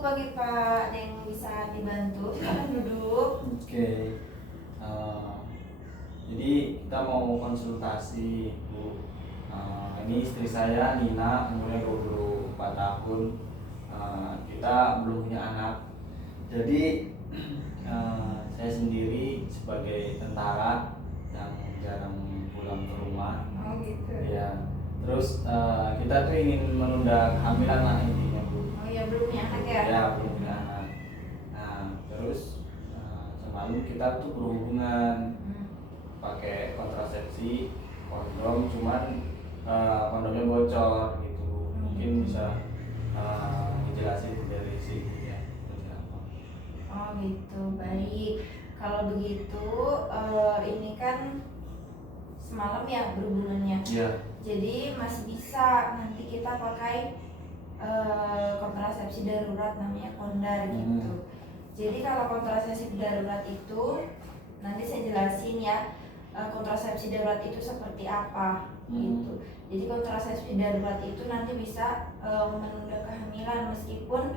pagi Pak, ada yang bisa dibantu? Silakan duduk. Oke, eh, jadi kita mau konsultasi Bu. Ini istri saya Nina, umurnya 24 tahun. Kita belum punya anak. Jadi saya sendiri sebagai tentara yang jarang pulang ke rumah. Oh gitu. Ya, terus kita tuh ingin menunda kehamilan lah intinya Bu. Oh ya, belum punya anak ya? Ya, belum punya anak. Nah, terus semalam kita tuh berhubungan pakai kontrasepsi, kondom, cuman kondomnya bocor gitu. Mungkin bisa dijelasin dari sini ya seperti apa. Oh gitu, baik. Kalau begitu, ini kan semalam ya berhubungannya. Iya. Jadi masih bisa nanti kita pakai kontrasepsi darurat namanya kondar gitu. Jadi kalau kontrasepsi darurat itu nanti saya jelasin ya, kontrasepsi darurat itu seperti apa gitu. Jadi kontrasepsi darurat itu nanti bisa menunda kehamilan meskipun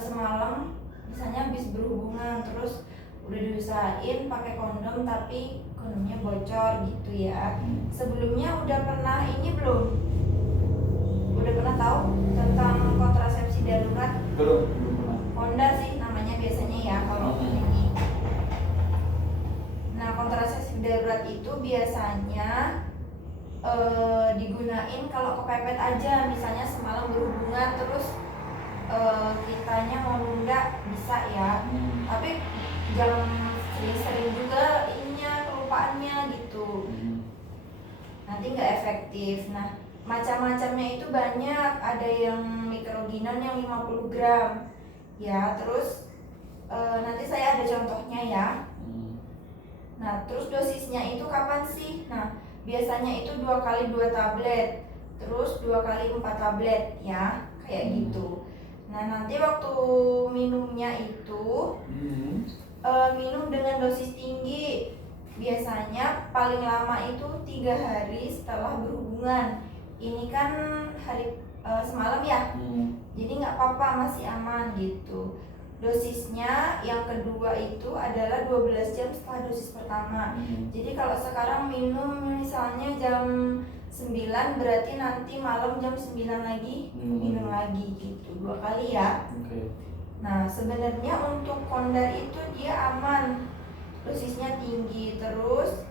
semalam misalnya habis berhubungan terus udah diusahain pakai kondom tapi kondomnya bocor gitu ya. Sebelumnya udah pernah ini belum? Udah pernah tahu tentang kontrasepsi darurat? Belum pernah. Kondar sih namanya biasanya ya kalau ini. Nah, kontrasepsi darurat itu biasanya digunain kalau kepepet aja, misalnya semalam berhubungan terus kitanya mau nunda bisa ya. Tapi jangan sering-sering juga ininya kelupaannya gitu. Nanti nggak efektif. Nah, macam-macamnya itu banyak, ada yang mikroginon yang 50 gram ya, terus nanti saya ada contohnya ya. Nah, terus dosisnya itu kapan sih? Nah, biasanya itu 2 kali 2 tablet, terus 2 kali 4 tablet ya, kayak gitu. Nah, nanti waktu minumnya itu minum dengan dosis tinggi. Biasanya paling lama itu 3 hari setelah berhubungan. Ini kan hari semalam ya, jadi nggak apa-apa, masih aman gitu. Dosisnya yang kedua itu adalah 12 jam setelah dosis pertama. Jadi kalau sekarang minum misalnya jam 9, berarti nanti malam jam 9 lagi minum lagi gitu, 2 kali ya. Nah, sebenarnya untuk kondar itu dia aman, dosisnya tinggi, terus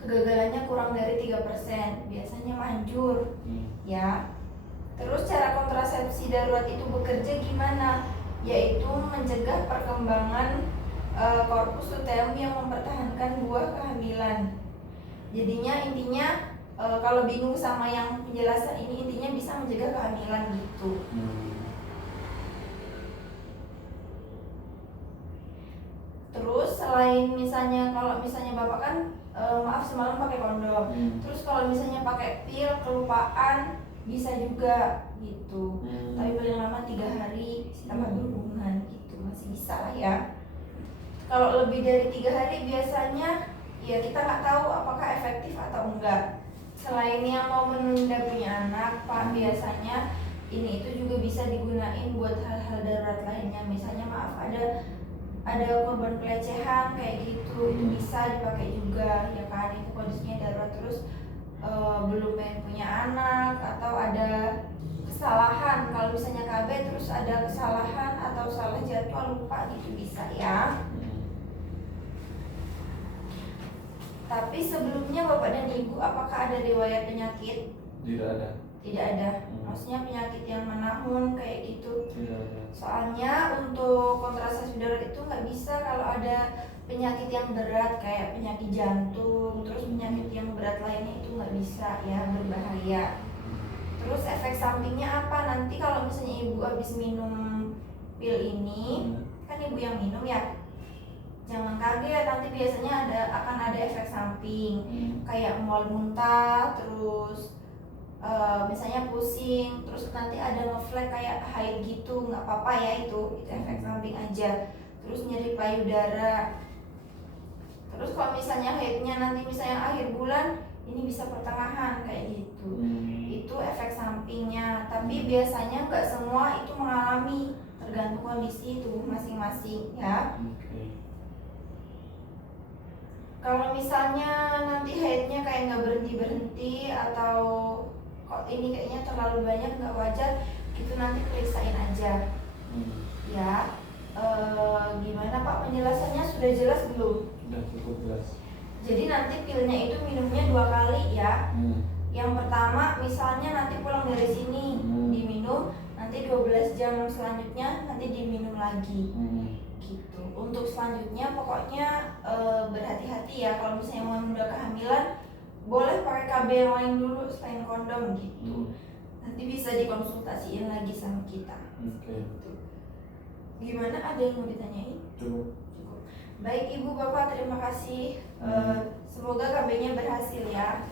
kegagalannya kurang dari 3%, biasanya manjur ya. Terus cara kontrasepsi darurat itu bekerja gimana? Yaitu mencegah perkembangan korpus luteum yang mempertahankan buah kehamilan. Jadinya intinya kalau bingung sama yang penjelasan ini, intinya bisa mencegah kehamilan gitu. Terus selain misalnya kalau misalnya bapak kan maaf semalam pakai kondom, terus kalau misalnya pakai pil kelupaan bisa juga gitu. Tapi paling lama 3 hari setelah berhubungan gitu, masih bisa lah ya. Kalau lebih dari 3 hari biasanya ya kita nggak tahu apakah efektif atau enggak. Selain yang mau menunda punya anak, Pak, biasanya ini itu juga bisa digunain buat hal-hal darurat lainnya. Misalnya maaf ada korban pelecehan kayak gitu, itu bisa dipakai juga ya kan, itu kondisinya darurat. Terus belum pengen punya anak atau ada kesalahan, kalau misalnya KB terus ada kesalahan atau salah jadwal lupa gitu bisa ya. Tapi sebelumnya bapak dan ibu apakah ada riwayat penyakit? Tidak ada. Tidak ada. Maksudnya penyakit yang menahun kayak gitu? Tidak ada. Soalnya untuk kontrasepsi darurat itu nggak bisa kalau ada penyakit yang berat kayak penyakit jantung, terus penyakit yang berat lainnya itu nggak bisa ya, berbahaya. Terus efek sampingnya apa? Nanti kalau misalnya ibu habis minum pil ini, kan ibu yang minum ya, jangan kaget, nanti biasanya akan ada efek samping kayak mual muntah, terus misalnya pusing, terus nanti ada ngeflek kayak haid gitu, nggak apa-apa ya, itu efek samping aja. Terus nyeri payudara. Terus kalau misalnya haidnya nanti misalnya akhir bulan, ini bisa pertengahan kayak gitu. Itu efek sampingnya. Tapi biasanya nggak semua itu mengalami, masing-masing ya. Oke. Kalau misalnya nanti haidnya kayak nggak berhenti atau kok ini kayaknya terlalu banyak nggak wajar, itu nanti periksain aja ya. Gimana Pak penjelasannya, sudah jelas belum? Udah cukup jelas. Jadi nanti pilnya itu minumnya 2 kali ya. Yang pertama misalnya nanti pulang dari sini diminum, nanti 12 jam selanjutnya nanti diminum lagi gitu. Untuk selanjutnya pokoknya berhati-hati ya, kalau misalnya mau menunda kehamilan boleh pakai KB yang lain dulu selain kondom gitu. Nanti bisa dikonsultasiin lagi sama kita. Oke. Gimana, ada yang mau ditanyain? Cukup. Baik Ibu Bapak, terima kasih. Semoga KB-nya berhasil ya.